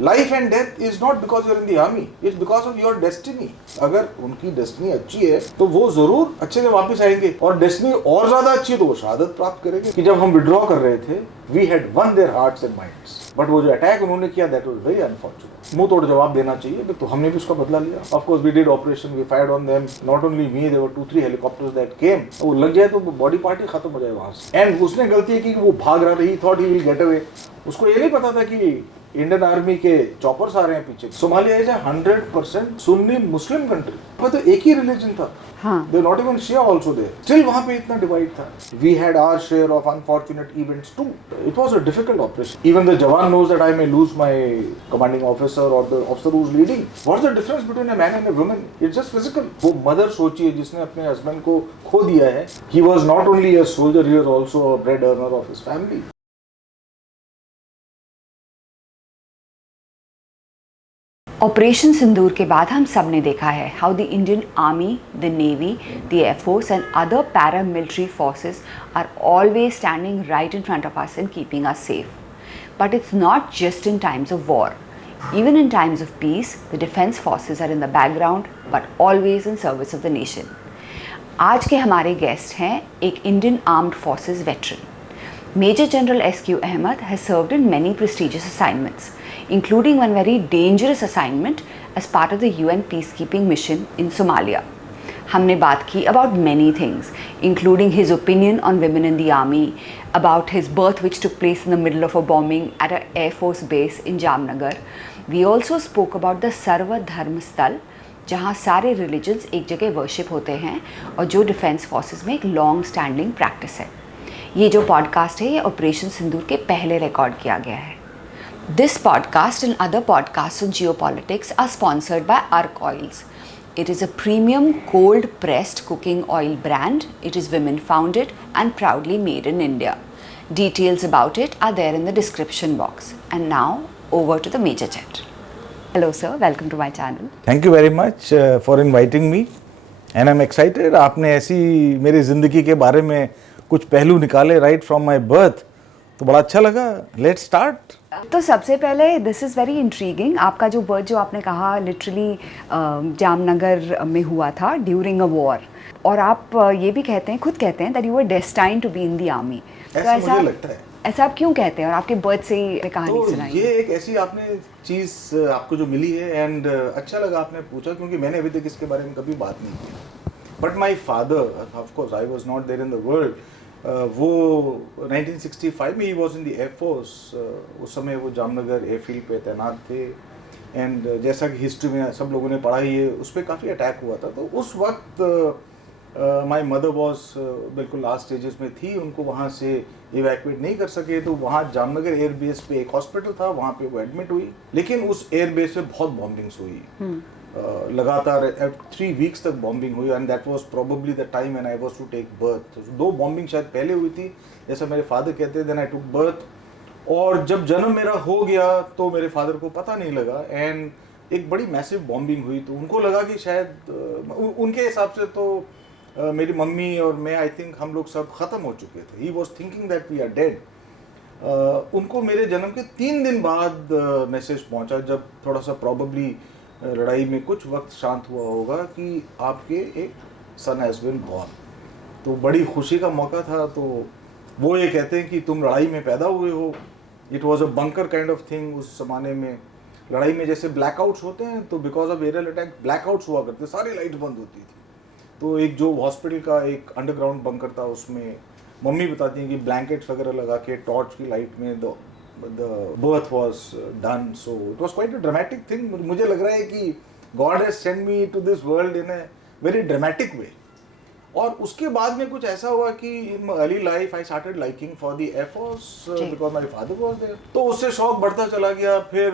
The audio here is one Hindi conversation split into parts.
Life and death is not because you are in the army, it's because of your destiny. अगर उनकी डेस्टिनी अच्छी है तो वो जरूर अच्छे से वापस आएंगे, और डेस्टिनी और ज्यादा अच्छी है तो वो शहादत प्राप्त करेंगे। कि जब हम विड्रॉ कर रहे थे, we had won their hearts and minds, but वो जो अटैक उन्होंने किया, दैट वाज वेरी अनफॉर्चुनेट। मुंह तोड़ जवाब देना चाहिए, तो हमने भी उसका बदला लिया। Of course we did operation, we fired on them, not only me, there were 2-3 helicopters that came. वो लग जाए तो बॉडी पार्ट ही खत्म हो जाए वहां से। एंड उसने गलती है कि वो भाग रहा था, ही thought he will get away. उसको ये नहीं पता था कि इंडियन आर्मी के चॉपर्स आ रहे हैं पीछे। Somalia is 100% Sunni Muslim country, वो तो एक ही रिलीजन था। They're not even Shia also there. Still वहाँ पे इतना डिवाइड था। We had our share of unfortunate events too. It was a difficult operation. Even the Jawan knows that I may lose my commanding officer or the officer who's leading. What's the difference between a man and a woman? It's just physical. वो mother सोचिए जिसने अपने husband को खो दिया है. He was not only a soldier, he was also a bread earner of his family. Operation Sindoor के बाद हम सब ने देखा है how the Indian army, the navy, the air force and other paramilitary forces are always standing right in front of us and keeping us safe. But it's not just in times of war. Even in times of peace, the defense forces are in the background but always in service of the nation. आज के हमारे गेस्ट हैं एक Indian armed forces veteran. Major General S.Q. Ahmed has served in many prestigious assignments, including one very dangerous assignment as part of the UN peacekeeping mission in Somalia. हमने बात की about many things, including his opinion on women in the army, about his birth which took place in the middle of a bombing at an Air Force base in Jamnagar. We also spoke about the Sarva Dharma Sthal, जहाँ सारे रिलीजन्स एक जगह वर्शिप होते हैं और जो डिफेंस फोर्सेस में एक लॉन्ग स्टैंडिंग प्रैक्टिस है. ये जो पॉडकास्ट है ये ऑपरेशन सिंदूर के पहले रिकॉर्ड किया गया है. This podcast and other podcast on geopolitics are sponsored by Ark oils. It is a premium cold pressed cooking oil brand. It is women founded and proudly made in India. Details about it are there in the description box. And now over to the Major Jet. Hello sir, welcome to my channel. Thank you very much for inviting me and I'm excited. आपने ऐसी मेरी ज़िंदगी के बारे में कुछ पहलू निकाले right from my birth, तो बड़ा अच्छा लगा. Let's start. तो सबसे पहले दिस इज़ वेरी इंट्रीगिंग. आपका जो बर्थ जो आपने कहा लिटरली जामनगर में हुआ था ड्यूरिंग अ वॉर, और आप ये भी कहते हैं, खुद कहते हैं that you were destined to be in the army. ऐसा मुझे लगता है. ऐसा आप क्यों कहते हैं और आपके बर्थ से ही कहानी तो सुनाई? ये एक ऐसी आपने चीज़ आपको जो मिली है एंड अच्छा लगा आपने पूछा, क्योंकि मैंने अभी तक इसके बारे में कभी बात नहीं की. But my father, of course I was not there in the world. वो 1965 में ही वॉज इन द एयरफोर्स. उस समय वो जामनगर एयरफील्ड पे तैनात थे. एंड जैसा कि हिस्ट्री में सब लोगों ने पढ़ा ही है, उस पर काफ़ी अटैक हुआ था. तो उस वक्त माई मदर वॉज बिल्कुल लास्ट स्टेजेस में थी. उनको वहाँ से इवैक्यूएट नहीं कर सके, तो वहाँ जामनगर एयरबेस पे एक हॉस्पिटल था, वहाँ पे वो एडमिट हुई. लेकिन उस एयरबेस पे बहुत बॉम्बिंग्स हुई. लगातार 3 वीक्स तक बॉम्बिंग हुई. And that was probably the time when I was to take birth. 2 bombing शायद पहले हुई थी, जैसा मेरे फादर कहते हैं. Then I took birth. और जब जन्म मेरा हो गया तो मेरे फादर को पता नहीं लगा. एंड एक बड़ी मैसिव बॉम्बिंग हुई, तो उनको लगा कि शायद उनके हिसाब से तो मेरी मम्मी और मैं, आई थिंक हम लोग सब ख़त्म हो चुके थे. He was thinking that we are dead. उनको मेरे जन्म के 3 दिन बाद मैसेज पहुंचा, जब थोड़ा सा प्रॉबेबली लड़ाई में कुछ वक्त शांत हुआ होगा, कि आपके एक सन हैज़ बीन बॉर्न. तो बड़ी खुशी का मौका था. तो वो ये कहते हैं कि तुम लड़ाई में पैदा हुए हो. It was a bunker kind of thing. उस ज़माने में लड़ाई में जैसे ब्लैकआउट्स होते हैं, तो because of aerial attack blackouts हुआ करते, सारी लाइट बंद होती थी. तो एक जो हॉस्पिटल का एक अंडरग्राउंड बंकर था, उसमें मम्मी बताती हैं कि ब्लैंकेट्स वगैरह लगा के टॉर्च की लाइट में the birth was done. So it was quite a dramatic thing. मुझे लग रहा है कि God has sent me to this world in a very dramatic way. और उसके बाद में कुछ ऐसा हुआ कि in my early life I started liking for the Air Force because my father was there. तो उससे शौक बढ़ता चला गया. फिर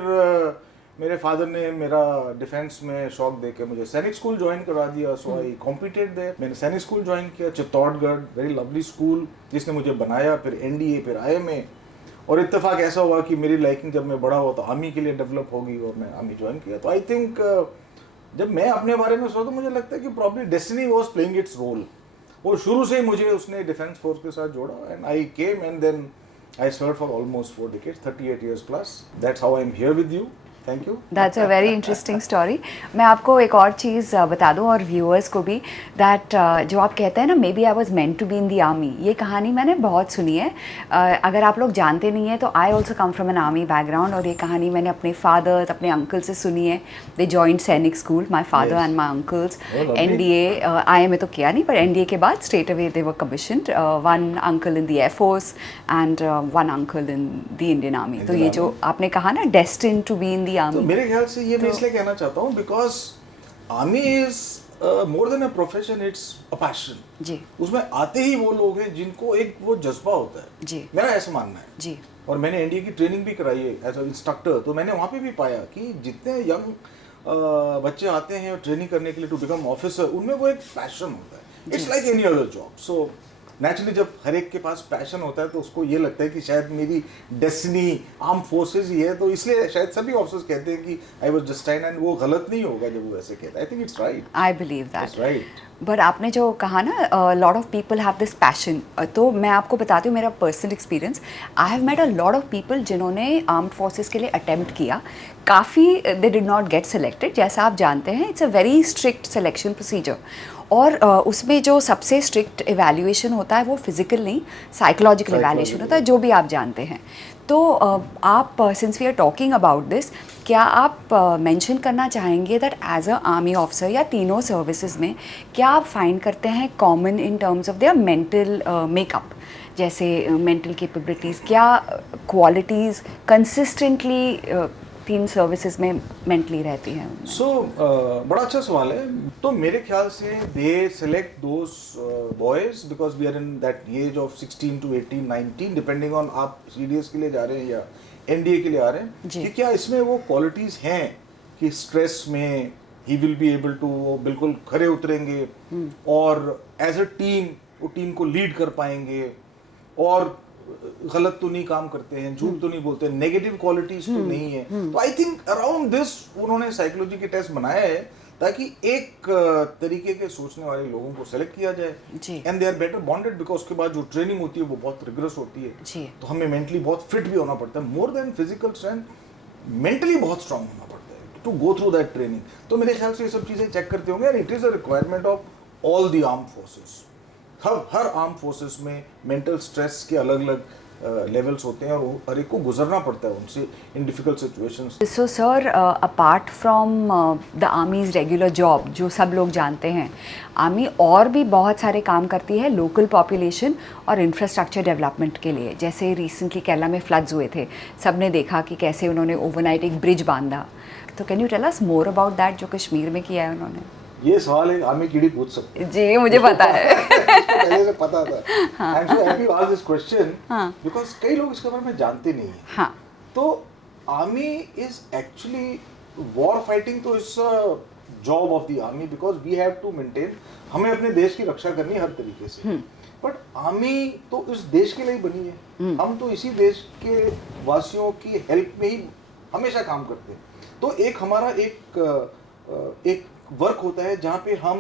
मेरे फादर ने मेरा डिफेंस में शौक देके मुझे सैनिक स्कूल ज्वाइन करा दिया. सो आई कॉम्पिटेड देयर. मैंने सैनिक स्कूल ज्वाइन किया, चित्तौड़गढ़, वेरी लवली स्कूल, जिसने मुझे बनाया. फिर NDA, फिर IMA. और इत्तेफाक ऐसा हुआ कि मेरी लाइकिंग जब मैं बड़ा हुआ तो आर्मी के लिए डेवलप होगी, और मैं आर्मी ज्वाइन किया. तो आई थिंक जब मैं अपने बारे में सोचा तो मुझे लगता है कि probably destiny was playing its role. और शुरू से ही मुझे उसने डिफेंस फोर्स के साथ जोड़ा. And I came and then I serve for almost 4 decades, 38 years plus. That's how I am here with you. Thank you. That's a very interesting story. मैं आपको एक और चीज़ बता दूं और व्यूअर्स को भी, दैट जो आप कहते हैं ना, maybe I was meant to be in the army, ये कहानी मैंने बहुत सुनी है। अगर आप लोग जानते नहीं हैं तो I also come from an army background, और ये कहानी मैंने अपने फादर, अपने अंकल से सुनी है। They joined Sainik school, my father and my uncles. NDA आई में तो किया नहीं, पर NDA के बाद straight away they were commissioned, one uncle in the air force and one uncle in the Indian army. तो ये जो आपने कहा ना, destined to be in the तो आर्मी, मेरे ख्याल से ये मैं इसलिए कहना चाहता हूँ because army is more than a profession, it's a passion. जी उसमें आते ही वो लोग हैं जिनको एक वो जज्बा होता है। जी मेरा ऐसा मानना है जी और मैंने एनडीए की ट्रेनिंग भी कराई है एज अ इंस्ट्रक्टर, तो मैंने वहाँ पे भी पाया कि जितने यंग बच्चे आते हैं ट्रेनिंग करने के लिए टू बिकम ऑफिसर, उनमें वो एक पैशन होता है। It's like any other job. So naturally जब हर एक के पास पैशन होता है तो उसको ये लगता है कि शायद मेरी डेस्टिनी आर्म फोर्सेज ही है, तो इसलिए शायद सभी ऑफिसर्स कहते हैं कि आई वाज डेस्टाइन्ड, एंड वो गलत नहीं होगा जब वो ऐसे कहता है। I think it's right, I believe that. It's right. But आपने जो कहा ना, lot of people have this passion, तो मैं आपको बताती हूँ मेरा personal experience. I have met a lot of people जिन्होंने आर्म्ड फोर्सेस के लिए अटेम्प्ट किया, काफ़ी they did not get selected. जैसा आप जानते हैं, it's a very strict selection procedure, और उसमें जो सबसे स्ट्रिक्ट इवैल्यूएशन होता है वो फिजिकल नहीं, साइकोलॉजिकल इवैल्यूएशन होता है, जो भी आप जानते हैं। तो आप, since we are talking about this, क्या आप मेंशन करना चाहेंगे that as a army officer या तीनों सर्विसेज में क्या आप फाइंड करते हैं common in terms of their mental makeup, जैसे मेंटल कैपेबिलिटीज़, क्या क्वालिटीज़ कंसिस्टेंटली तीन सर्विसेज में मेंटली रहती हैं? सो बड़ा अच्छा सवाल है। तो मेरे ख्याल से they select those boys because we are in that age of 16 to 18, 19 depending on आप CDS के लिए जा रहे हैं या NDA के लिए आ रहे हैं, कि क्या इसमें वो क्वालिटीज़ हैं कि स्ट्रेस में he will be able to, वो बिल्कुल खरे उतरेंगे और एज अ टीम वो टीम को लीड कर पाएंगे और गलत तो नहीं काम करते हैं, झूठ तो नहीं बोलते, नेगेटिव क्वालिटीज तो नहीं है। तो आई थिंक अराउंड दिस उन्होंने साइकोलॉजी के टेस्ट बनाया है ताकि एक तरीके के सोचने वाले लोगों को सेलेक्ट किया जाए, and they are better bonded because उसके बाद जो ट्रेनिंग होती है वो बहुत रिगरस होती है। तो हमें मेंटली बहुत फिट भी होना पड़ता है, more than physical strength, mentally बहुत स्ट्रांग होना पड़ता है to go through that training. तो मेरे ख्याल से ये सब चीज़ें चेक करते होंगे, and it is a requirement of all the arm forces. Her arm forces में मेंटल स्ट्रेस के अलग अलग लेवल्स होते हैं और हर एक को गुजरना पड़ता है उनसे इन difficult situations. So sir, apart from the armies regular job जो सब लोग जानते हैं, आर्मी और भी बहुत सारे काम करती है लोकल पॉपुलेशन और इंफ्रास्ट्रक्चर डेवलपमेंट के लिए। जैसे रिसेंटली केरला में फ्लड्स हुए थे, सब ने देखा कि कैसे उन्होंने ओवरनाइट एक ब्रिज बांधा। तो can you tell us more about that, जो कश्मीर में किया है उन्होंने? ये सवाल एक आर्मी कीड़ी पूछ सकती है। जी, मुझे पता है। इसको पहले से पता था। I am so happy you asked this question because कई लोग इसके बारे में जानते नहीं हैं। हाँ, तो army is actually war fighting, तो it's a job of the army because we have to maintain, हमें अपने देश की रक्षा करनी है हर तरीके से। बट आर्मी तो इस देश के लिए ही बनी है, हम तो इसी देश के वासियों की हेल्प में ही हमेशा काम करते हैं। तो एक हमारा एक वर्क होता है जहाँ पे हम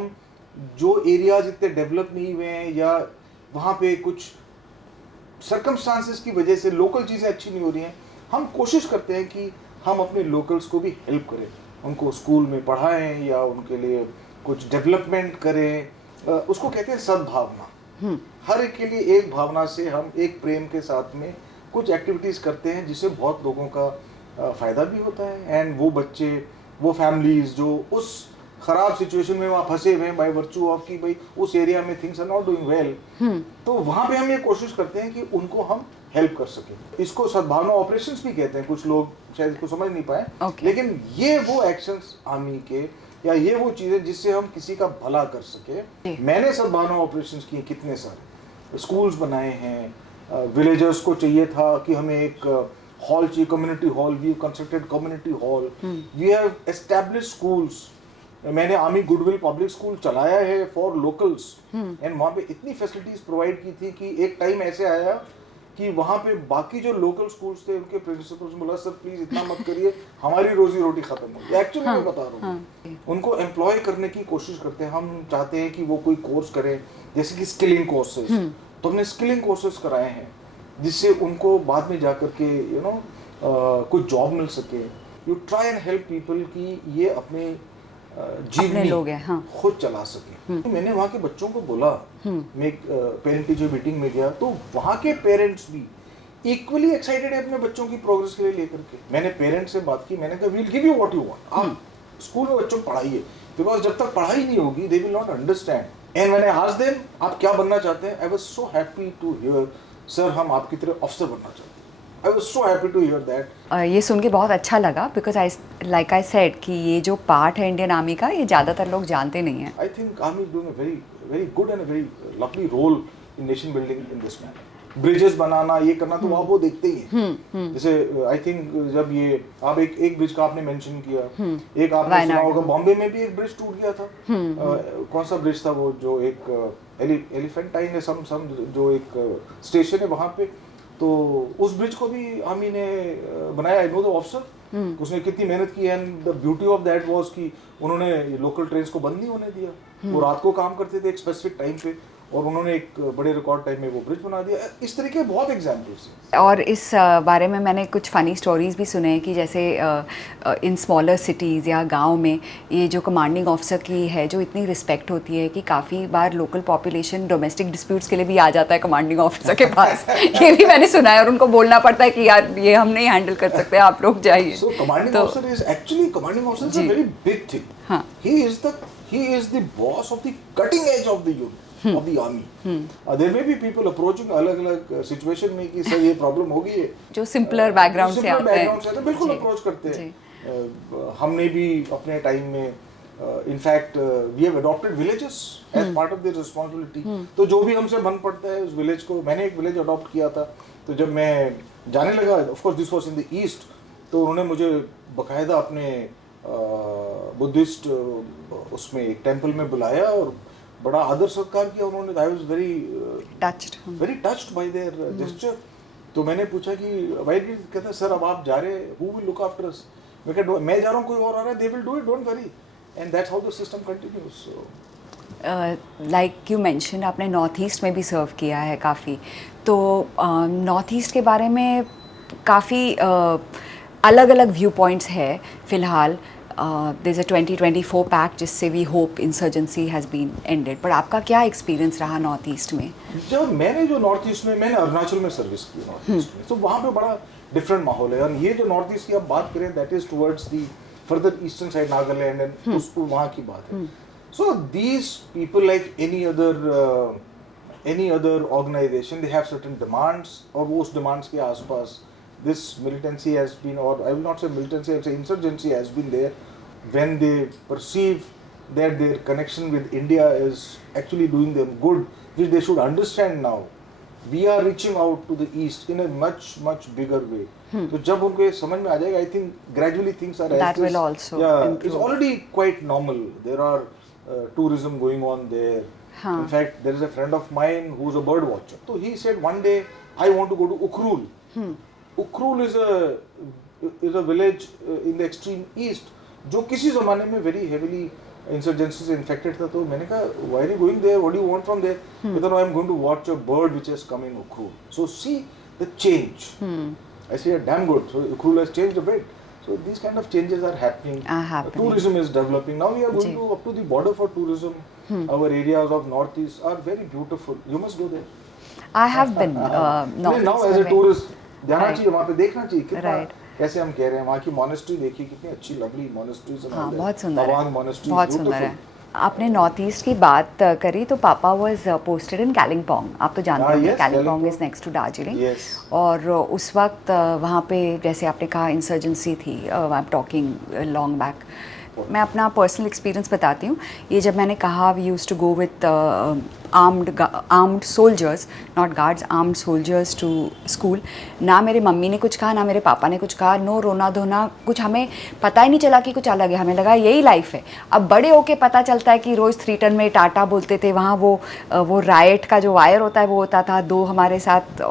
जो एरियाज इतने डेवलप नहीं हुए हैं या वहाँ पे कुछ सर्कमस्टांसेस की वजह से लोकल चीज़ें अच्छी नहीं हो रही हैं, हम कोशिश करते हैं कि हम अपने लोकल्स को भी हेल्प करें, उनको स्कूल में पढ़ाएं या उनके लिए कुछ डेवलपमेंट करें। उसको कहते हैं सद्भावना। हर एक के लिए एक भावना से हम एक प्रेम के साथ में कुछ एक्टिविटीज़ करते हैं जिससे बहुत लोगों का फ़ायदा भी होता है, एंड वो बच्चे, वो फैमिलीज़ जो उस खराब सिचुएशन में वहाँ फंसे हुए हैं बाय वर्चू ऑफ कि भाई उस एरिया में things are not doing well, तो वहाँ पे हम ये कोशिश करते हैं कि उनको हम हेल्प कर सकें। इसको सद्भावना ऑपरेशंस भी कहते हैं, कुछ लोग शायद इसको समझ नहीं पाए। लेकिन ये वो एक्शंस आर्मी के या ये वो चीज़ें जिससे हम किसी का भला कर सके। मैंने सद्भावना ऑपरेशंस किए कितने सारे, स्कूल्स बनाए हैं, विलेजर्स को चाहिए था कि हमें एक हॉल चाहिए, community hall, we constructed community hall, we have established schools. मैंने आर्मी गुडविल पब्लिक स्कूल चलाया है फॉर लोकल्स, एंड वहाँ पे इतनी फैसिलिटीज प्रोवाइड की थी कि एक टाइम ऐसे आया कि वहाँ पे बाकी जो लोकल स्कूल्स थे उनके प्रिंसिपल्स ने बोला सर प्लीज इतना मत करिए, हमारी रोजी रोटी खत्म हो गई। एक्चुअली मैं बता रहा हूँ, उनको एम्प्लॉय करने की कोशिश करते हैं। हम चाहते हैं कि वो कोई कोर्स करें, जैसे कि स्किलिंग कोर्सेज, तो हमने स्किलिंग कोर्सेज कराए हैं जिससे उनको बाद में जा कर के कुछ जॉब मिल सके। You try and help people कि ये अपने अपने जीवनी लोग हैं, हाँ। खुद चला सके। तो मैंने वहाँ के बच्चों को बोला, मैं एक पेरेंट टीचर मीटिंग में गया तो वहाँ के पेरेंट्स भी इक्वली एक्साइटेड है अपने बच्चों की प्रोग्रेस के लिए लेकर के। मैंने पेरेंट्स से बात की, मैंने कहा we'll give you what you want, आप स्कूल में बच्चों को पढ़ाइए, बिकॉज जब तक पढ़ाई नहीं होगी they will not understand. And मैंने आस्क्ड देम आप क्या बनना चाहते हैं, I was so happy to hear sir हम आपकी तरह ऑफिसर बनना चाहते हैं। I was so happy to hear that. ये सुन के बहुत अच्छा लगा बिकॉज आई सेड कि ये जो पार्ट है इंडियन आर्मी का, ये ज़्यादातर लोग जानते नहीं हैं। I think army is doing a very good and a very lovely role in nation building in this manner. Bridges बनाना, ये करना तो आप वो देखते ही हैं। जैसे आई थिंक जब ये आप एक ब्रिज का आपने मेंशन किया, एक आपने सुना होगा बॉम्बे में भी एक ब्रिज टूट गया था। कौन सा ब्रिज था वो, जो एक एलिफेंटाइन है सम जो एक स्टेशन है वहाँ पे, तो उस ब्रिज को भी आर्मी ने बनाया। आई नो द ऑफिसर, उसने कितनी मेहनत की। And the beauty of that was कि उन्होंने लोकल ट्रेन्स को बंद नहीं होने दिया, वो रात को काम करते थे एक स्पेसिफिक टाइम पे, और उन्होंने एक बड़े रिकॉर्ड टाइम में वो ब्रिज बना दिया। इस तरीके बहुत एग्जाम्पल्स हैं। और इस बारे में मैंने कुछ फ़नी स्टोरीज़ भी सुने हैं कि जैसे इन स्मॉलर सिटीज़ या गांव में ये जो कमांडिंग ऑफिसर की है जो इतनी रिस्पेक्ट होती है कि काफ़ी बार लोकल पॉपुलेशन डोमेस्टिक डिस्प्यूट्स के लिए भी आ जाता है कमांडिंग ऑफिसर के पास। ये भी मैंने सुना है, और उनको बोलना पड़ता है कि यार ये हम नहीं हैंडल कर सकते, आप लोग जाइए। So commanding officer is actually commanding officer is a very big thing. हाँ, he is the boss of the cutting edge of the unit of the army. There may be people approaching अलग-अलग situation में कि सर ये प्रॉब्लम हो गई है, जो सिंपलर बैकग्राउंड से आते हैं, तो बिल्कुल अप्रोच करते हैं। हमने भी अपने टाइम में in fact we have adopted villages as part of the responsibility. तो जो भी हमसे बन पड़ता है उस विलेज को, मैंने एक विलेज अडॉप्ट किया था, तो जब मैं जाने लगा, of course this was in the east, तो उन्होंने मुझे बकायदा अपने बुद्धिस्ट उसमें एक टेंपल में बुलाया और बड़ा आदर सत्कार किया उन्होंने। I was very touched bye there gesture. तो मैंने पूछा कि व्हाई डिड, कहता सर अब आप जा रहे हैं, who will look after us. मैं जा रहा हूँ, कोई और आ रहा है, they will do it, don't worry. And that's how the system continues. Like you mention, आपने नॉर्थ ईस्ट में भी सर्व किया है काफ़ी, तो नॉर्थ ईस्ट के बारे में काफ़ी अलग अलग व्यू पॉइंट्स है फ़िलहाल। देयर इज़ अ 2024 पैक्ट जिससे we hope insurgency has been ended, but आपका क्या एक्सपीरियंस रहा नॉर्थ ईस्ट में? जब मैंने जो नॉर्थ ईस्ट में, मैंने अरुणाचल में सर्विस की नॉर्थ ईस्ट में, तो वहाँ पे बड़ा डिफरेंट माहौल है। और ये जो नॉर्थ ईस्ट की आप बात करें, that is towards the further eastern side, Nagaland and उस वहाँ की बात है। So these people like any other organisation, they have certain demands, और वो उस डिमांड्स के आसपास this militancy has been, or I will not say militancy, I will say insurgency has been there when they perceive that their connection with India is actually doing them good, which they should understand now. We are reaching out to the east in a much bigger way. तो जब उनको ये समझ में आ जाएगा, I think gradually things are that will also improve. It's already quite normal. There are tourism going on there. In fact, there is a friend of mine who's a bird watcher. So he said one day I want to go to Ukhrul. Ukhrul is a village in the extreme east, जो किसी ज़माने में very heavily insurgency से infected था। तो मैंने कहा why are you going there? What do you want from there? He said, no, I am going to watch a bird which has come in Ukhrul. So see the change. I said damn good. So Ukhrul has changed a bit. So these kind of changes are happening. Tourism is developing. Now we are going to up to the border for tourism. Our areas of northeast are very beautiful. You must go there. I have been northeast. Now as a tourist जाना चाहिए, वहाँ पे देखना चाहिए कितना, कैसे हम कह रहे हैं, वहाँ की मॉनेस्ट्री देखिए कितनी अच्छी लवली मॉनेस्ट्रीज हैं। हाँ, बहुत सुंदर है, बहुत सुंदर है। आपने नॉर्थ ईस्ट की बात करी तो पापा वाज पोस्टेड इन कालिम्पोंग, आप तो जानते होंगे Kalimpong is next to Darjeeling. और उस वक्त वहाँ पे जैसे आपने कहा इंसर्जेंसी थी, I am talking long back. मैं अपना पर्सनल एक्सपीरियंस बताती हूँ। ये जब मैंने कहा we used to go with armed soldiers, not guards, armed soldiers to school, ना मेरे मम्मी ने कुछ कहा ना मेरे पापा ने कुछ कहा, नो रोना धोना कुछ, हमें पता ही नहीं चला कि कुछ अलग है, हमें लगा यही लाइफ है। अब बड़े होके पता चलता है कि रोज़ 3 टन में टाटा बोलते थे, वहाँ वो राइट का जो वायर होता है वो होता था, 2 हमारे साथ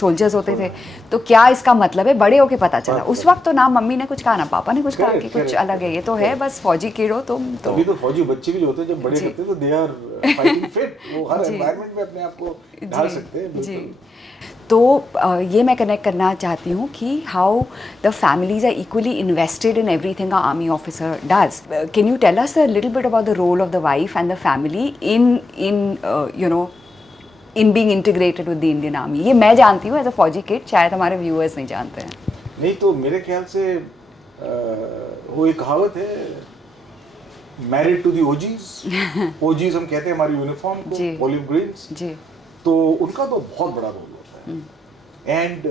सोल्जर्स होते थे। तो क्या इसका मतलब है, बड़े होके पता चला। उस वक्त तो ना मम्मी ने कुछ कहा ना पापा ने कुछ कहा कि कुछ अलग है, ये तो है बस फौजी कीड़ो तुम। तो अभी तो फौजी बच्चे भी जो होते हैं जब बड़े होते हैं तो दे आर फाइटिंग फिट, वो हर एनवायरनमेंट में अपने आप को ढाल सकते हैं। जी, तो ये मैं कनेक्ट करना चाहती हूँ कि how the families are equally invested in everything a army officer does. Can you tell us a little bit about the role of the wife and the family in you know in being integrated with the Indian army? ये मैं जानती हूँ एज अ फौजी किड, शायद हमारे व्यूअर्स नहीं जानते हैं. नहीं तो मेरे ख्याल से वो एक कहावत है, married to the OGs. OGs हम कहते हैं हमारी यूनिफॉर्म जी. को, ओलिव ग्रीन्स. जी. तो उनका तो बहुत बड़ा रोल होता है. एंड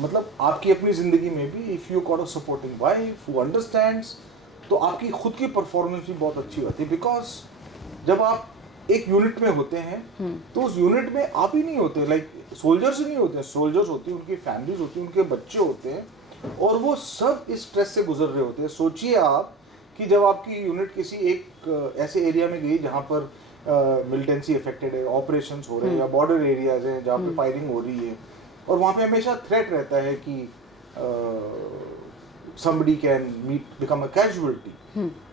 मतलब आपकी अपनी ज़िंदगी में भी if you got a supporting wife who understands, तो आपकी खुद की परफॉर्मेंस भी बहुत अच्छी होती है. बिकॉज जब आप एक यूनिट में होते हैं तो उस यूनिट में आप ही नहीं होते, लाइक सोल्जर्स ही नहीं होते हैं. सोल्जर्स होती हैं, उनकी फैमिलीज होती हैं, उनके बच्चे होते हैं, और वो सब इस स्ट्रेस से गुजर रहे होते हैं. सोचिए आप कि जब आपकी यूनिट किसी एक ऐसे एरिया में गई जहाँ पर मिलिटेंसी अफेक्टेड है, ऑपरेशंस हो रहे हैं, या बॉर्डर एरियाज हैं जहाँ पे फायरिंग हो रही है, और वहाँ पे हमेशा थ्रेट रहता है कि somebody can become a casualty.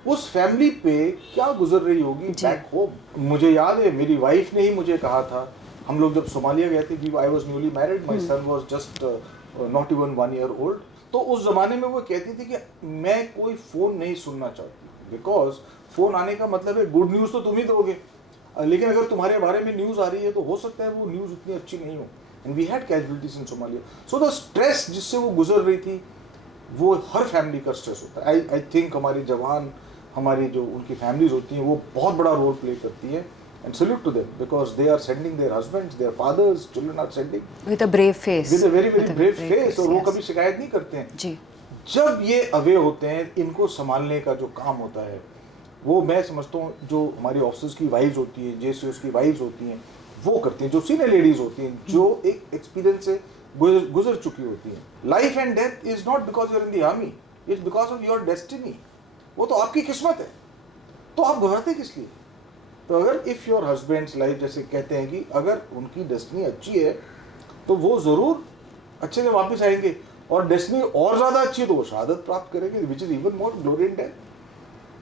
उस फैमिली पे क्या गुजर रही होगी बैक होम. मुझे याद है मेरी वाइफ ने ही मुझे कहा था, हम लोग जब सोमालिया गए थे, I was newly married, my son was just not even 1 year old. तो उस ज़माने में वो कहती थी कि मैं कोई फ़ोन नहीं सुनना चाहती, बिकॉज फ़ोन आने का मतलब है गुड न्यूज़ तो तुम ही दोगे, लेकिन अगर तुम्हारे बारे में न्यूज़ आ रही है तो हो सकता है वो न्यूज़ उतनी अच्छी नहीं हो. And we had casualties in Somalia. So the stress जिससे वो गुजर रही थी, वो हर फैमिली का स्ट्रेस होता है. आई थिंक हमारे जवान, हमारी जो उनकी फैमिलीज होती हैं, वो बहुत बड़ा रोल प्ले करती है. And salute to them because they are sending their husbands, their fathers, children are sending with a brave face. With a very brave face. और वो कभी शिकायत नहीं करते हैं. जी. जब ये अवे होते हैं, इनको संभालने का जो काम होता है, वो मैं समझता हूँ जो हमारी ऑफिसर्स की वाइफ्स होती हैं, JCOs की वाइफ्स होती हैं, वो करती हैं. जो सीनियर लेडीज होती हैं, जो एक एक्सपीरियंस से गुजर चुकी होती हैं. Life and death is not because you're in the army, it's because of your destiny. वो तो आपकी किस्मत है, तो आप घबराते किस लिए? तो अगर इफ़ योर हस्बैंड्स लाइफ, जैसे कहते हैं कि अगर उनकी डेस्टिनी अच्छी है तो वो ज़रूर अच्छे से वापस आएंगे, और डेस्टिनी और ज़्यादा अच्छी है तो वो शहादत प्राप्त करेंगे, which is even more glory in death.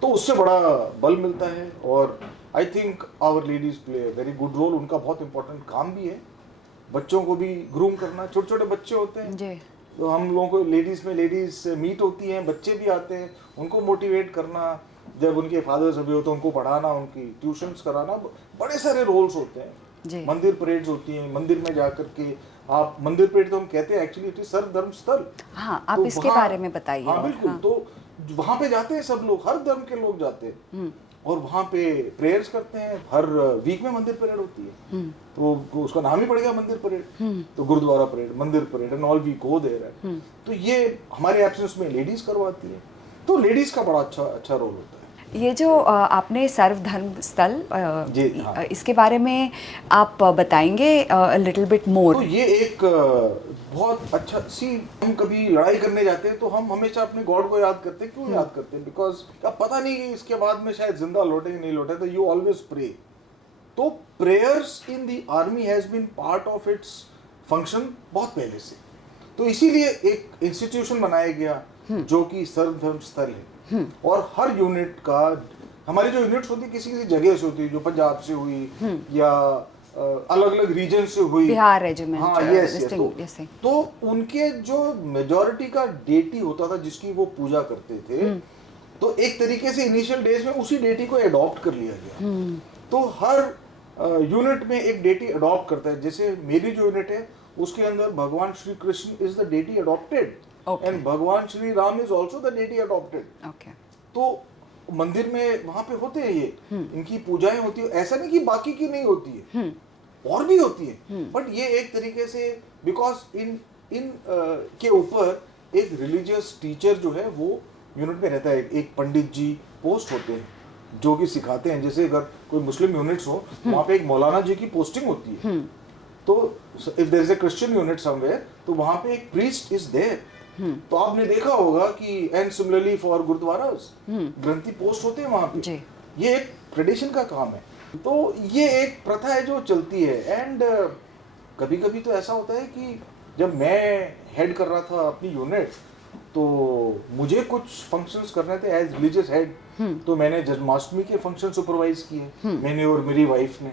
तो उससे बड़ा बल मिलता है. और I think our ladies play a very good role. उनका बहुत इंपॉर्टेंट काम भी है बच्चों को भी ग्रूम करना. छोटे छोटे बच्चे होते हैं जी. तो हम लोगों को लेडीज़ मीट होती हैं, बच्चे भी आते हैं, उनको मोटिवेट करना, जब उनके फादर्स अभी हो तो उनको पढ़ाना, उनकी ट्यूशन्स कराना, बड़े सारे रोल्स होते हैं. मंदिर परेड्स होती हैं, मंदिर में जाकर के आप, मंदिर परेड तो हम कहते हैं एक्चुअली इट इज सर्व धर्म स्थल. हाँ, आप तो इसके बारे में बताइए. हाँ बिल्कुल. हाँ. तो वहाँ पे जाते हैं सब लोग, हर धर्म के लोग जाते हैं, और वहाँ पे प्रेयर्स करते हैं. हर वीक में मंदिर परेड होती है, तो उसका नाम ही पड़ेगा मंदिर परेड. तो गुरुद्वारा परेड, मंदिर parade, and all we go there. तो ये हमारे एब्सेंस में लेडीज करवाती है, तो लेडीज का बड़ा अच्छा रोल होता है. ये जो आपने सर्वधर्म स्थल, हाँ. इसके बारे में आप बताएंगे लिटिल बिट मोर. तो ये एक बहुत अच्छा हम कभी लड़ाई करने जाते हैं तो हम हमेशा अपने गॉड को याद करते हैं. क्यों याद करते हैं? बिकॉज अब पता नहीं कि इसके बाद में शायद जिंदा लौटे नहीं लौटे, तो यू ऑलवेज प्रे. तो prayers in the army has been part of its function बहुत पहले से. तो इसीलिए एक इंस्टीट्यूशन बनाया गया जो कि सर्वधर्म स्थल है. और हर यूनिट का, हमारी जो यूनिट्स होती है किसी किसी जगह से होती है, जो पंजाब से हुई या अलग अलग रीजन से हुई, बिहार रेजिमेंट. हाँ यस. तो उनके जो मेजॉरिटी का डेटी होता था जिसकी वो पूजा करते थे, तो एक तरीके से इनिशियल डेज में उसी डेटी को अडॉप्ट कर लिया गया. तो हर यूनिट में एक डेटी अडॉप्ट करता है. जैसे मेरी जो यूनिट है उसके अंदर भगवान Shri Krishna is the deity adopted, and भगवान Shri Ram is also the deity adopted. तो मंदिर में वहां पे होते हैं ये, इनकी पूजाएं होती है. ऐसा नहीं कि बाकी की नहीं होती है, और भी होती है, बट ये एक तरीके से बिकॉज इन के ऊपर एक रिलीजियस टीचर जो है वो यूनिट में रहता है. एक पंडित जी पोस्ट होते हैं जो कि सिखाते हैं. जैसे अगर कोई मुस्लिम यूनिट्स हो, वहाँ पे एक मौलाना जी की पोस्टिंग होती है. तो if there is a Christian unit somewhere, तो वहाँ पे एक प्रीस्ट इज देयर. तो आपने देखा होगा कि and similarly for gurdwaras granthi post होते हैं वहाँ पे. ये एक ट्रेडिशन का काम है. तो ये एक प्रथा है जो चलती है. एंड कभी कभी तो ऐसा होता है कि जब मैं हेड कर रहा था अपनी यूनिट, तो मुझे कुछ फंक्शंस करने थे एज रिलीजियस हेड, तो मैंने जन्माष्टमी के फंक्शन सुपरवाइज किए, मैंने और मेरी वाइफ ने।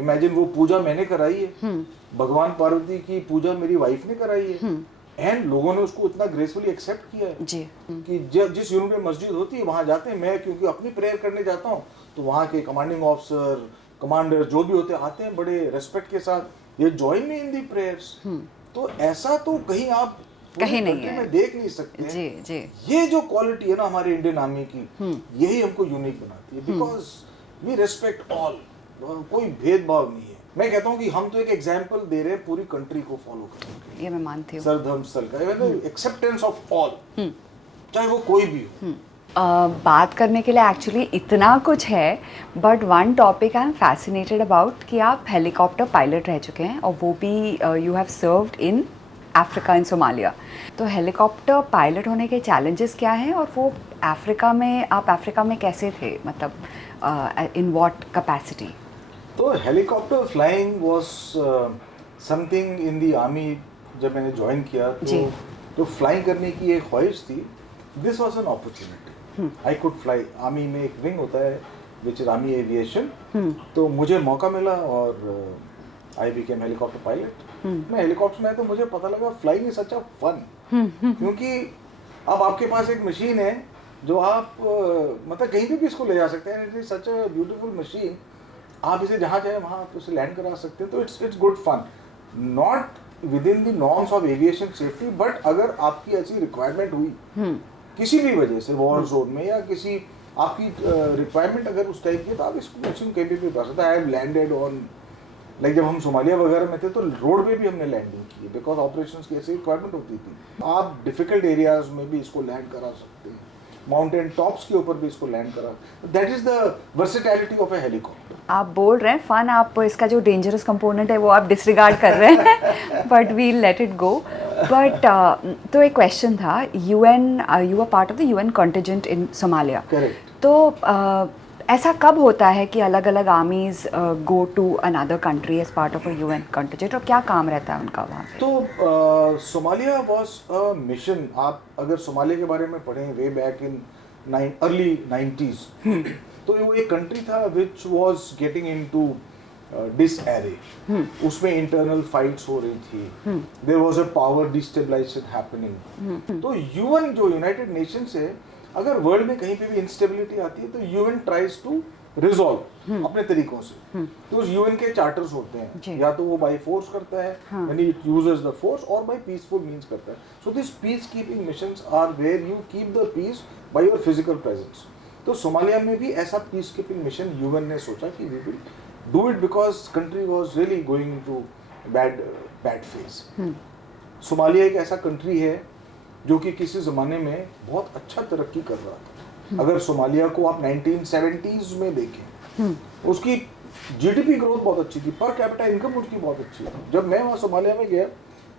इमेजिन वो पूजा मैंने कराई है, भगवान पार्वती की पूजा मेरी वाइफ ने कराई है, एंड लोगों ने उसको इतना ग्रेसफुली एक्सेप्ट किया है जी कि जिस यूनिट में मस्जिद होती है वहाँ जाते हैं, मैं क्योंकि अपनी प्रेयर करने जाता हूँ तो वहाँ के कमांडिंग ऑफिसर, कमांडर जो भी होते आते हैं बड़े रेस्पेक्ट के साथ, ये जॉइन मी इन दी प्रेयर्स। तो ऐसा तो कहीं आप कहीं नहीं country है। में देख नहीं सकते। जी जी ये जो क्वालिटी है ना हमारे इंडियन आर्मी की, यही हमको यूनिक बनाती है, बिकॉज वी रेस्पेक्ट ऑल, कोई भेदभाव नहीं है। मैं कहता हूँ कि हम तो एक एग्जाम्पल दे रहे हैं पूरी कंट्री को फॉलो करने के, ये मैं मानती हूँ। सर्वधर्म स्थल का एक्सेप्टेंस ऑफ ऑल, चाहे वो कोई भी हो। बात करने के लिए एक्चुअली इतना कुछ है, but one topic I am fascinated about कि आप हेलीकॉप्टर पायलट रह चुके हैं और वो भी you have served in Africa in Somalia. तो हेलीकॉप्टर पायलट होने के चैलेंजेस क्या हैं और वो आप अफ्रीका में कैसे थे, मतलब इन व्हाट कैपेसिटी? तो helicopter flying was something in the army. जब मैंने ज्वाइन किया तो फ्लाइंग करने की एक ख्वाहिश थी। This was an opportunity, I could fly. Army में एक विंग होता है विच इज आर्मी एविएशन, तो मुझे मौका मिला और आई बिकेम हेलीकॉप्टर पायलट। मैं हेलीकॉप्टर में आया तो मुझे पता लगा flying is such a fun, क्योंकि अब आपके पास एक मशीन है जो आप मतलब कहीं भी इसको ले जा सकते हैं। It is such a beautiful machine, आप इसे जहाँ चाहे वहाँ आप उसे लैंड करा सकते हैं। तो it's good fun, not within the norms of aviation safety, but अगर आपकी ऐसी रिक्वायरमेंट हुई किसी भी वजह से वॉर जोन में या किसी आपकी रिक्वायरमेंट अगर उस टाइप की, तो आप इसको मशीन कहीं भी कर सकते हैं। I have landed on, like जब हम सोमालिया वगैरह में थे तो रोड पे भी हमने लैंडिंग की, बिकॉज ऑपरेशंस की ऐसी रिक्वायरमेंट होती थी। आप डिफिकल्ट एरियाज में भी इसको लैंड करा सकते हैं, माउंटेन टॉप्स के ऊपर भी इसको लैंड करा। That is the versatility of A helicopter. आप बोल रहे हैं फन, आप इसका जो डेंजरस कंपोनेंट है वो आप डिसरिगार्ड कर रहे हैं, but we let it go. But तो एक क्वेश्चन था, UN, you are part of the UN contingent in Somalia. Correct. तो ऐसा कब होता है कि अलग अलग armies go to another country as part of a UN contingent, और क्या काम रहता है उनका वहाँ पे? तो सोमालिया वाज अ मिशन। आप अगर सोमालिया के बारे में पढ़ें way back in early 90s, तो वो एक कंट्री था which was getting into disarray. उसमें इंटरनल फाइट्स हो रही थी, there was a power destabilisation happening. तो यूएन जो यूनाइटेड नेशंस है, अगर वर्ल्ड में कहीं पे भी इंस्टेबिलिटी आती है तो यूएन ट्राइज टू रिजॉल्व अपने तरीकों से। तो उस यूएन के चार्टर्स होते हैं, या तो वो बाय फोर्स करता है, यानी इट यूजेस द फोर्स, और बाय पीसफुल मींस करता है। So this peace keeping missions are where you keep the peace by your physical presence. तो सोमालिया में भी ऐसा पीस कीपिंग मिशन यूएन ने सोचा कि we will do it because country was really going to bad phase. Somalia एक ऐसा कंट्री है जो कि किसी ज़माने में बहुत अच्छा तरक्की कर रहा था। अगर सोमालिया को आप 1970s में देखें, उसकी जीडीपी ग्रोथ बहुत अच्छी थी, पर कैपिटा इनकम उसकी बहुत अच्छी थी। जब मैं वहाँ सोमालिया में गया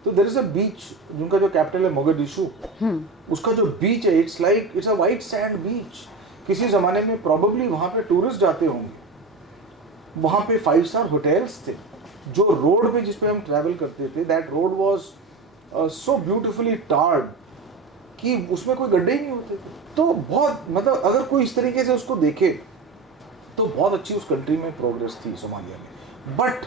तो देयर इज अ बीच, जिनका जो कैपिटल है मोगादिशु, उसका जो बीच है it's a white sand beach. किसी ज़माने में प्रॉबेबली वहाँ पे टूरिस्ट जाते होंगे। वहाँ पे 5 स्टार होटल्स थे। जो रोड पे जिस पे हम ट्रैवल करते थे, that road was so beautifully tarred कि उसमें कोई गड्ढे ही नहीं होते थे। तो बहुत मतलब अगर कोई इस तरीके से उसको देखे तो बहुत अच्छी उस कंट्री में प्रोग्रेस थी सोमालिया में। But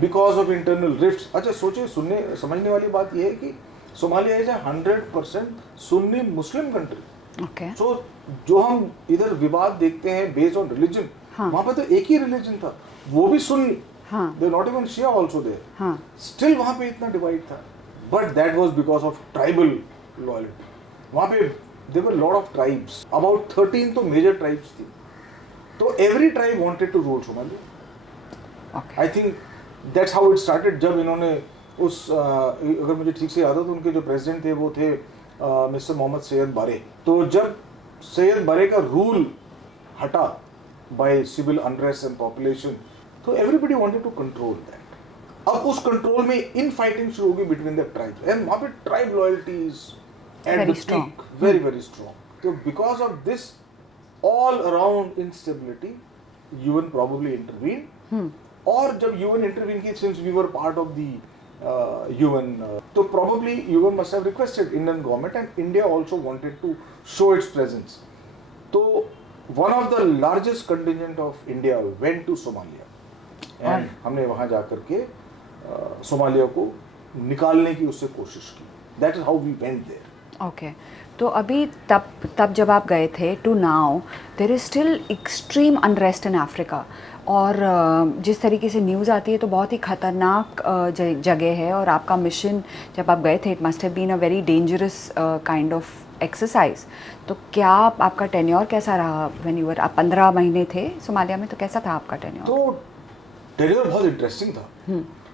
because of internal rifts, अच्छा सोचिए, सुनने समझने वाली बात यह है कि Somalia is 100% Sunni Muslim country. Okay. So जो हम इधर विवाद देखते हैं बेस्ड ऑन रिलीजन, वहाँ पर तो एक ही रिलीजन था, वो भी Sunni. They not even Shia also there. Still वहाँ पे इतना डिवाइड था, but that was because of tribal loyalty. वहाँ पे there were lot of tribes, about 13 तो मेजर ट्राइब्स थी। तो every tribe wanted to rule Somalia. I think that's how it started. जब इन्होंने अगर मुझे ठीक से याद हो तो उनके जो प्रेसिडेंट थे वो थे मिस्टर मोहम्मद सैयद बारे। तो जब सैयद बारे का रूल हटा by civil unrest and population, तो everybody wanted to control that. अब उस कंट्रोल में इन फाइटिंग शुरू होगी बिटवीन द ट्राइब्स, एंड वहाँ पे tribe loyalties at the peak, very strong. So because of this all around instability, UN probably intervened. और जब UN intervened की, since we were part of the UN. So probably UN must have requested Indian government, and India also wanted to show its presence. So one of the largest contingent of India went to Somalia, and हमने वहाँ जाकर के सोमालिया को निकालने की उससे कोशिश की. That is how we went there. Okay तो अभी तब जब आप गए थे to now there is still extreme unrest in Africa और जिस तरीके से न्यूज़ आती है तो बहुत ही ख़तरनाक जगह है और आपका मिशन जब आप गए थे it must have been a very dangerous kind of exercise तो क्या आपका टेन्योर कैसा रहा व्हेन यू वर आप 15 महीने थे सोमालिया में तो कैसा था आपका टेन्योर? तो टेन्योर बहुत इंटरेस्टिंग था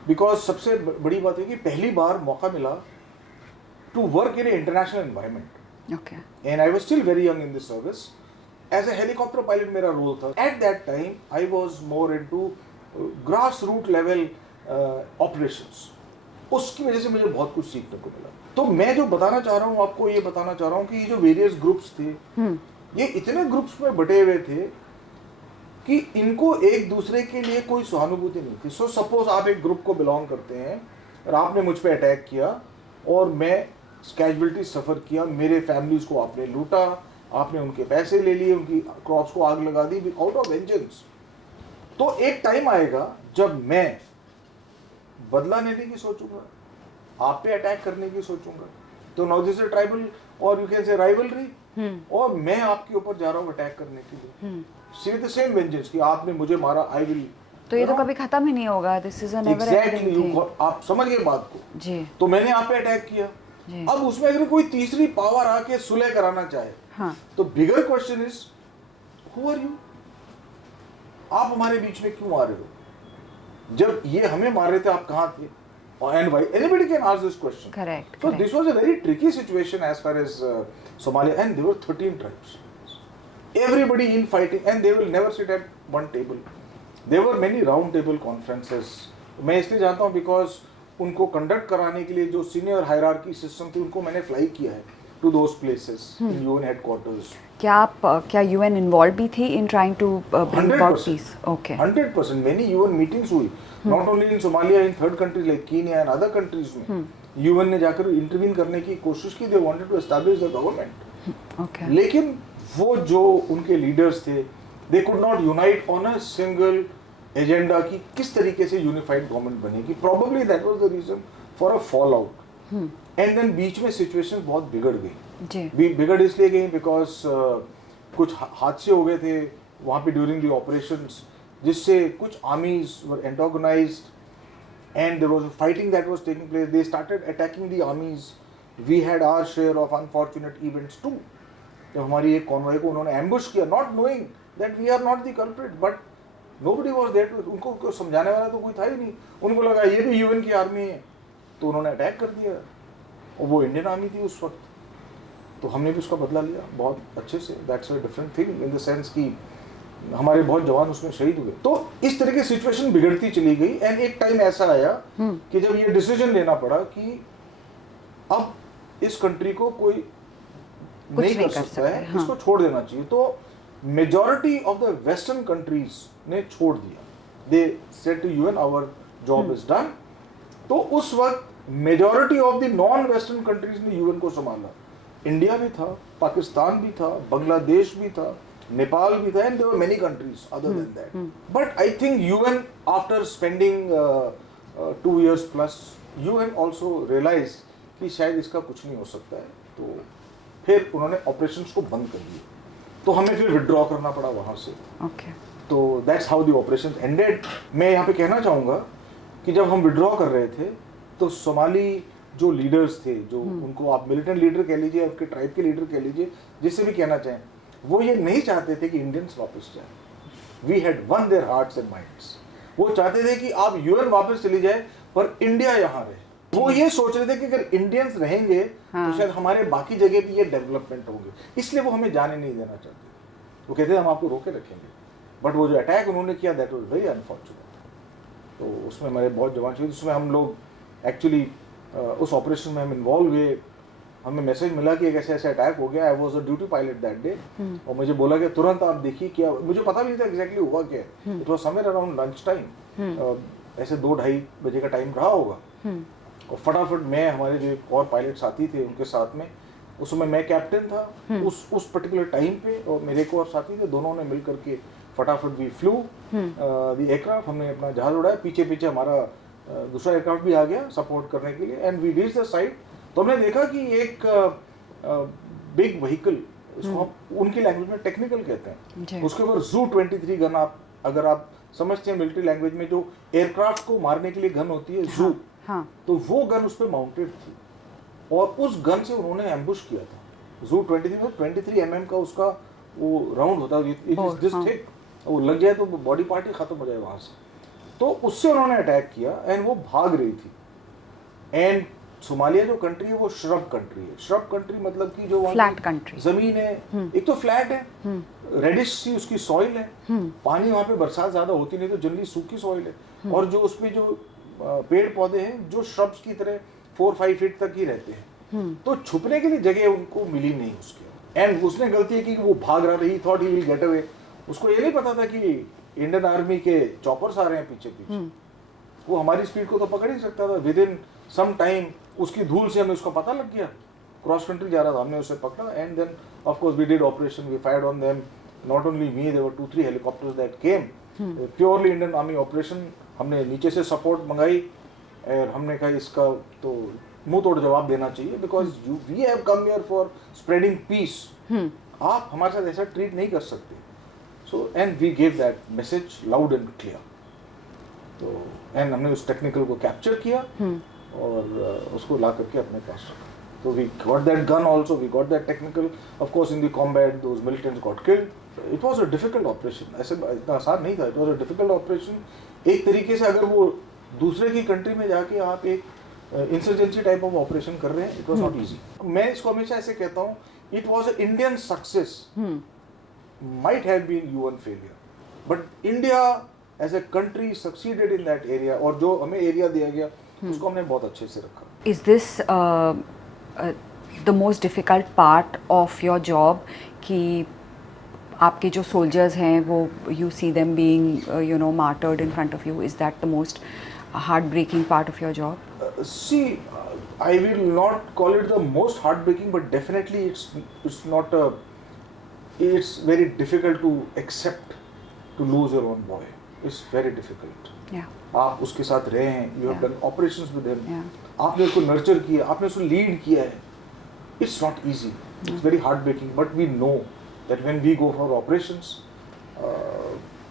बिकॉज सबसे बड़ी बात है कि पहली बार मौका मिला to work in an international environment. Okay. And I was still very young in this service. As a helicopter pilot, मेरा role था. At that time, I was more into grassroots level operations. उसकी वजह से मुझे बहुत कुछ सीखने को मिला. तो मैं जो बताना चाह रहा हूँ आपको ये बताना चाह रहा हूँ कि ये जो various groups थे, ये इतने ग्रुप्स में बटे हुए थे कि इनको एक दूसरे के लिए कोई सहानुभूति नहीं थी. So suppose आप एक ग्रुप को बिलोंग करते हैं और आपने मुझ पे अटैक किया और मैं कैजुअलिटी सफ़र किया, मेरे फैमिलीज को आपने लूटा, आपने उनके पैसे ले लिए, उनकी क्रॉप्स को आग लगा दी आउट ऑफ वेंजेंस. तो एक टाइम आएगा जब मैं बदला लेने की सोचूंगा, आप पे अटैक करने की सोचूंगा. तो नाउ दिस इज ट्राइबल और यू कैन से राइवलरी और मैं आपके ऊपर जा रहा हूँ अटैक करने के लिए. सी द सेम वेंजेंस कि आपने मुझे मारा, आई विल. तो ये तो कभी खत्म ही नहीं होगा. This is a never ending thing. आप समझ गए बात को जी. तो मैंने आप पे अटैक किया. अब उसमें अगर कोई तीसरी पावर आके सुलह कराना चाहे, हाँ. तो bigger question is who are you? आप हमारे बीच में क्यों आ रहे हो? जब ये हमें मार रहे थे आप कहाँ थे? And why? Anybody can ask this question. Correct. So this was a very tricky situation as far as Somalia, and there were 13 tribes. Everybody in fighting, and they will never sit at one table. There were many round table conferences. मैं इसलिए जानता हूँ because उनको कंडक्ट कराने के लिए जो सीनियर हायरार्की सिस्टम थी उनको मैंने फ्लाई किया है to those places in UN headquarters. क्या UN इन्वॉल्व भी थी in trying to bring about peace? Okay. 100%. Many UN meetings हुई. Not only in Somalia, in third countries like Kenya and other countries में UN ने जाकर इंटरवीन करने की कोशिश की. They wanted to establish the government. Okay. लेकिन वो जो उनके लीडर्स थे, they could not unite on a single agenda कि किस तरीके से यूनिफाइड गवर्नमेंट बनेगी. Probably that was the reason for a fallout. And then बीच में सिचुएशन बहुत बिगड़ गई. बिगड़ इसलिए गई बिकॉज कुछ हादसे हो गए थे वहाँ पे ड्यूरिंग द ऑपरेशंस जिससे कुछ armies were antagonised and there was a fighting that was taking place. They started attacking the armies. We had our share of unfortunate events too. तो हमारी एक कॉन्वॉय को उन्होंने एम्बुश किया, not knowing that we are not the culprit, but nobody was there to. उनको समझाने वाला तो कोई था ही नहीं. उनको लगा ये भी यूएन की आर्मी है, तो उन्होंने अटैक कर दिया और वो इंडियन आर्मी थी उस वक्त. तो हमने भी उसका बदला लिया बहुत अच्छे से. That's a different thing in the sense कि हमारे बहुत जवान उसमें शहीद हुए. तो इस तरह की सिचुएशन बिगड़ती चली गई. एंड एक टाइम ऐसा आया कि जब ये डिसीजन लेना पड़ा कि अब इस कंट्री को कोई नहीं कर सकता है, इसको छोड़ देना चाहिए. तो majority of the western countries ने छोड़ दिया. They said to UN our job is done. तो उस वक्त majority of the non western countries ने यूएन को संभाला. इंडिया भी था, पाकिस्तान भी था, बांग्लादेश भी था, नेपाल भी था, and there were many countries other than that. But I think UN after spending 2 years plus, UN also realise कि शायद इसका कुछ नहीं हो सकता है. तो फिर उन्होंने ऑपरेशंस को बंद कर दिए. तो हमें फिर विड्रॉ करना पड़ा वहाँ से. Okay. तो that's how the operation ended. मैं यहाँ पे कहना चाहूँगा कि जब हम विड्रॉ कर रहे थे तो सोमाली जो लीडर्स थे, जो उनको आप मिलिटेंट लीडर कह लीजिए, आपके ट्राइब के लीडर कह लीजिए, जिससे भी कहना चाहें, वो ये नहीं चाहते थे कि इंडियंस वापस जाएं. We had won their hearts and minds. वो चाहते थे कि आप यूएन वापस चली जाए पर इंडिया यहाँ रहे. वो ये सोच रहे थे कि अगर इंडियंस रहेंगे तो शायद हमारे बाकी जगह भी ये डेवलपमेंट होंगे. इसलिए वो हमें जाने नहीं देना चाहते. वो कहते हैं हम आपको रोके रखेंगे. बट वो जो अटैक उन्होंने किया दैट वाज वेरी अनफॉर्चुनेट. तो उसमें हमारे बहुत जवान शहीद. उसमें हम लोग एक्चुअली उस ऑपरेशन में हम इन्वॉल्व हुए. हमें मैसेज मिला कि एक ऐसे ऐसे अटैक हो गया. I was a duty pilot that day. और मुझे बोला कि तुरंत आप देखिए क्या. मुझे पता भी नहीं था एग्जैक्टली हुआ क्या. It was somewhere around lunch time. ऐसे 2-2:30 बजे का टाइम रहा होगा. और फटाफट मैं, हमारे जो एक और पायलट साथी थे उनके साथ में, उस समय मैं कैप्टन था उस पर्टिकुलर टाइम पे, और मेरे एक और साथी थे, दोनों ने मिल करके फटाफट वी फ्लू द एयरक्राफ्ट, हमने अपना जहाज उड़ाया, पीछे पीछे हमारा दूसरा एयरक्राफ्ट भी आ गया सपोर्ट करने के लिए, and we reach the site. तो हमने देखा कि एक बिग व्हीकल, उसको हम उनकी लैंग्वेज में टेक्निकल कहते हैं, उसके ऊपर Zu-23 गन, आप अगर आप समझते हैं मिलिट्री लैंग्वेज में जो एयरक्राफ्ट को मारने के लिए गन होती है Zu, तो वो गन उस पर माउंटेड थी, और उस गन से उन्होंने एम्बुश किया था। Zu-23 में 23 mm का उसका वो राउंड होता है, इट इज दिस थिक, वो लग जाए तो बॉडी पार्ट ही खत्म हो जाए वहां से। तो उससे उन्होंने अटैक किया, एंड वो भाग रही थी। एंड सोमालिया जो कंट्री है वो श्रब कंट्री है। श्रब कंट्री मतलब कि जो फ्लैट कंट्री, जमीन है, एक तो फ्लैट है, रेडिश सी उसकी सॉइल है, पानी वहाँ पे बरसात ज्यादा होती नहीं, तो जनरली सूखी सॉइल है, और जो उसमें जो पेड़ पौधे हैं जो श्रब्स की तरह 4-5 फीट तक ही रहते हैं, तो छुपने के लिए जगह उनको मिली नहीं उसके। एंड उसने गलती है कि वो भाग रहा, ही thought he will get away. उसको ये नहीं पता था कि इंडियन आर्मी के चॉपर्स आ रहे हैं पीछे पीछे, वो हमारी स्पीड को तो पकड़ ही सकता था। विद इन सम टाइम उसकी धूल से हमें उसका पता लग गया, क्रॉस कंट्री जा रहा था, हमने उसे पकड़ा, and then of course we did operation, we fired on them, not only me, there were 2-3 helicopters that came, purely Indian army operation. हमने नीचे से सपोर्ट मंगाई, और हमने कहा इसका तो मुंह तोड़ जवाब देना चाहिए, because we have come here for spreading peace, आप हमारे साथ ऐसा ट्रीट नहीं कर सकते। So and we give that message loud and clear. तो एंड हमने उस टेक्निकल को कैप्चर किया और उसको ला करके अपने पास रखा। तो we got that gun also, we got that technical, of course in the combat those militants got killed. It was a difficult operation, ऐसे इतना आसान नहीं था, it was a difficult operation. एक तरीके से अगर वो दूसरे की कंट्री में जाके आप एक इंसर्जेंसी टाइप ऑफ ऑपरेशन कर रहे हैं, इट वाज नॉट इजी। मैं इसको हमेशा ऐसे कहता हूँ, it was a Indian success, might have been UN failure, but India as a country succeeded in that area, और जो हमें एरिया दिया गया उसको हमने बहुत अच्छे से रखा। Is this the most difficult part of your job कि आपके जो soldiers हैं वो you see them being martyred in front of you? Is that the most heartbreaking part of your job? See, I will not call it the most heartbreaking, but definitely it's not a, it's very difficult to accept to lose your own boy. It's very difficult. Yeah. आप उसके साथ रहे हैं, you have done operations with him, Yeah. आपने उसको नर्चर किया, आपने उसको लीड किया है. It's not easy. It's very heartbreaking, but we know that when we go for operations,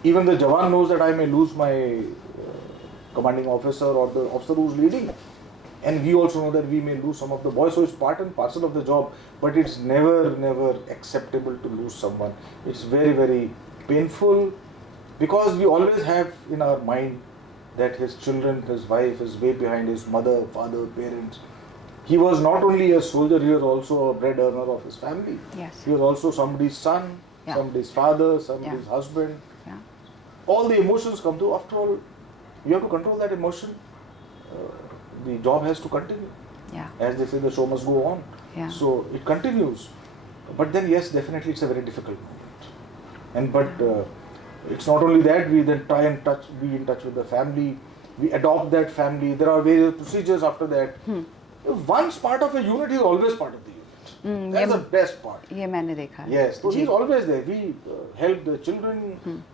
even the Jawan knows that I may lose my commanding officer or the officer who's leading, and we also know that we may lose some of the boys, so it's part and parcel of the job, but it's never acceptable to lose someone. It's very painful, because we always have in our mind that his children, his wife is way behind, his mother, father, parents. He was not only a soldier, he was also a bread earner of his family. Yes. He was also somebody's son, somebody's father, somebody's husband. Yeah. All the emotions come through. After all, you have to control that emotion. The job has to continue. Yeah. As they say, the show must go on. Yeah. So it continues. But then yes, definitely it's a very difficult moment. But it's not only that, we then try and be in touch with the family. We adopt that family. There are various procedures after that. Once part of a unit, he is always part of the unit. That's the best part. ये मैंने देखा है. Yes, so he's always there. We help the children,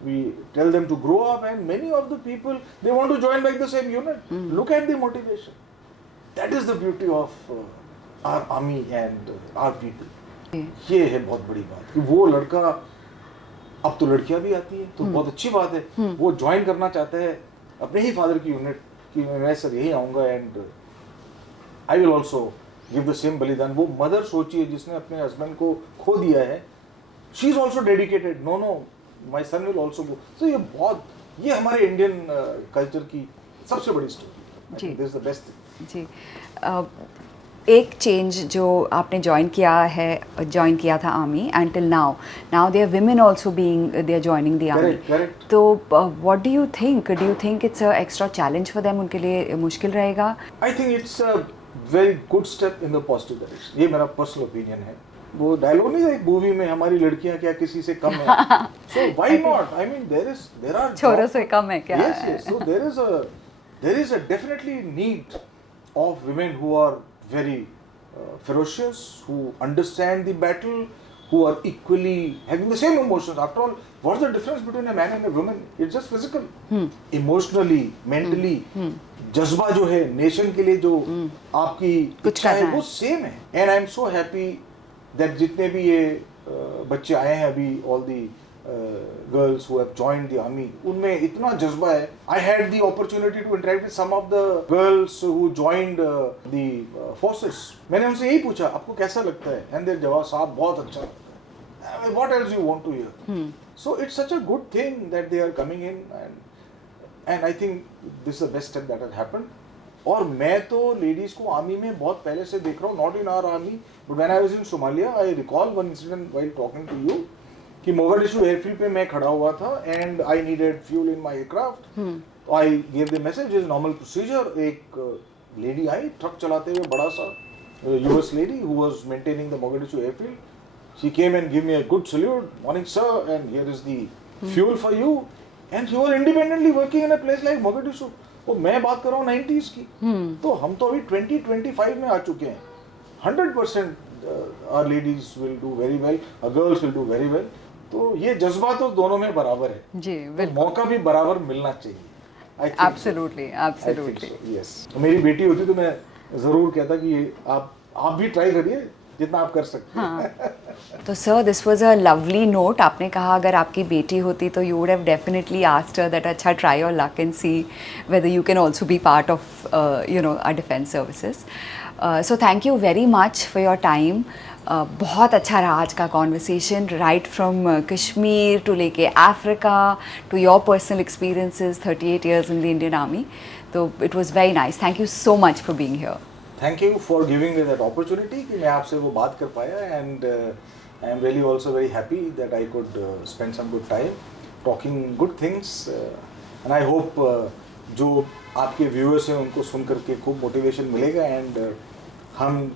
we tell them to grow up, and many of the people, they want to join back the same unit. Look at the motivation. That is the beauty of our army and our people. ये है बहुत बड़ी बात कि वो लड़का, अब तो लड़कियां भी आती हैं, तो बहुत अच्छी बात है, वो ज्वाइन करना चाहते हैं अपने ही फादर की यूनिट कि मैं सर यही आऊँगा, and I will also give the same बलिदान। वो मदर सोचिए जिसने अपने हस्बैंड को खो दिया है, she is also dedicated, no my son will also go. तो ये हमारे इंडियन कल्चर की सबसे बड़ी story, this is the best thing. जी, एक चेंज जो आपने ज्वाइन किया था army, and till now there women also being they are joining the army. Correct. तो what do you think it's a extra challenge for them, उनके लिए मुश्किल रहेगा? I think it's a very good step in the positive direction. ये मेरा पर्सनल ओपिनियन है। वो डायलॉग नहीं है एक मूवी में, हमारी लड़कियां क्या किसी से कम है, so why not, I mean there are छोरों से कम है क्या? yes, so there is a definitely need of women who are very ferocious, who understand the battle, who are equally having the same emotions. After all, what's the difference between a man and a woman? It's just physical. Emotionally, mentally, जज्बा जो है नेशन के लिए जो आपकी इच्छा है वो सेम है. And I am so happy that जितने भी ये बच्चे आए हैं अभी, all the girls who have joined the army, उनमें इतना जज्बा है. I had the opportunity to interact with some of the girls who joined the forces. मैंने उनसे यही पूछा आपको कैसा लगता है, and their जवाब साहब बहुत अच्छा लगता है. What else you want to hear? So it's such a good thing that they are coming in, and I think this is the best step that has happened. और मैं तो लेडीज को आर्मी में बहुत पहले से देख रहा हूँ, not in our army but when I was in Somalia. I recall one incident while talking to you कि मोगाडिशु एयरफील्ड पे मैं खड़ा हुआ था and I needed fuel in my aircraft. I give the message, is normal procedure. एक लेडी आई ट्रक चलाते हुए, बड़ा सा US lady who was maintaining the Mogadishu airfield. She came and give me a good salute, morning sir and here is the fuel for you. And she was independently working in a place like Mogadishu. वो मैं बात कर रहा हूँ 90s की. तो हम तो अभी 2025 में आ चुके हैं. 100% our ladies will do very well, our girls will do very well. तो ये जज्बा तो दोनों में बराबर है जी, तो मौका भी बराबर मिलना चाहिए. Absolutely absolutely. यस, मेरी बेटी होती तो मैं ज़रूर कहता कि ये आप भी ट्राई करिए जितना आप कर सकते हैं. तो sir this was a lovely note. आपने कहा अगर आपकी बेटी होती तो you would have definitely asked her that अच्छा try your luck and see whether you can also be part of you know our defence services. So thank you very much for your time. बहुत अच्छा रहा आज का conversation, right from Kashmir to लेके Africa to your personal experiences 38 years in the Indian army. तो it was very nice. Thank you so much for being here. Thank you for giving me that opportunity कि मैं आपसे वो बात कर पाया. And I am really also very happy that I could spend some good time talking good things. And I hope जो आपके व्यूअर्स हैं उनको सुन करके खूब मोटिवेशन मिलेगा. एंड हम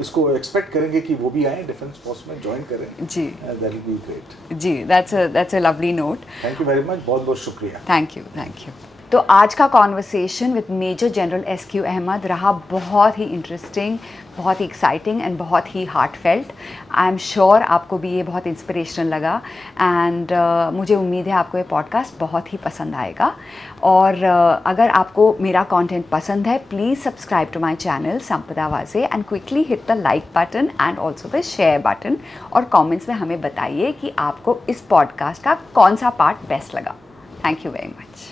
इसको एक्सपेक्ट करेंगे कि वो भी आए डिफेंस फोर्स में ज्वाइन करें. जी, दैट विल बी ग्रेट. जी, that's a lovely note. Thank you very much. बहुत बहुत शुक्रिया. Thank you. तो आज का conversation with major general SQ Ahmed रहा बहुत ही इंटरेस्टिंग, बहुत ही एक्साइटिंग एंड बहुत ही हार्टफेल्ट. आई एम श्योर आपको भी ये बहुत इंस्पिरेशनल लगा. एंड मुझे उम्मीद है आपको ये पॉडकास्ट बहुत ही पसंद आएगा. और अगर आपको मेरा कंटेंट पसंद है please subscribe to my channel Sampada Waje and quickly hit the like button and also the share button. और कमेंट्स में हमें बताइए कि आपको इस पॉडकास्ट का कौन सा पार्ट बेस्ट लगा. Thank you very much.